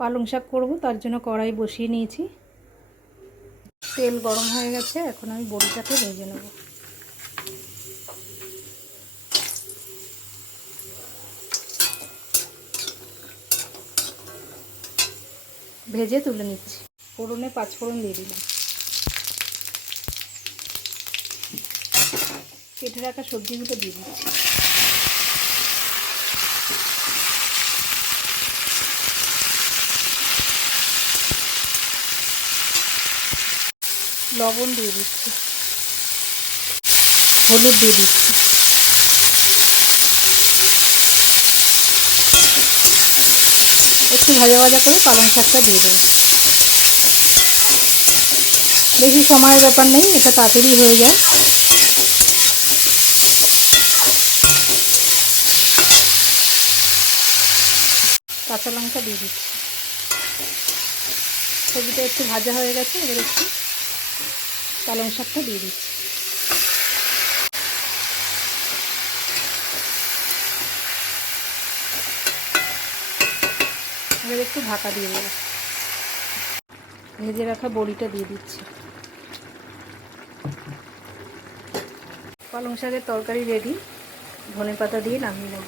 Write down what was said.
পালং শাক করব, তার জন্য কড়াই বসিয়ে নিয়েছি। তেল গরম হয়ে গেছে, এখন আমি বড়িটাকে ভেজে নেব। ভেজে তুলে নিচ্ছি। ফোড়নে পাঁচ ফোড়ন দিয়ে দিলাম। কেটে রাখা সবজিগুলো দিয়ে দিচ্ছি। লবণ দিয়ে দিচ্ছি। হলুদ দিয়ে দিচ্ছি। একটু ভাজা ভাজা করে পালং শাকটা দিয়ে দেবো। বেশি সময়ের ব্যাপার নেই, এটা তাড়াতাড়ি হয়ে যায়। কাঁচা লঙ্কা দিয়ে দিচ্ছি। সবজিটা একটু ভাজা হয়ে গেছে, এবার একটু পালং শাকটা দিয়ে দিচ্ছি। এবার একটু ঢাকা দিয়ে দেবো। ভেজে রাখা বড়িটা দিয়ে দিচ্ছি। পালং শাকের তরকারি রেডি ধনে পাতা দিয়ে নামিয়ে নেব।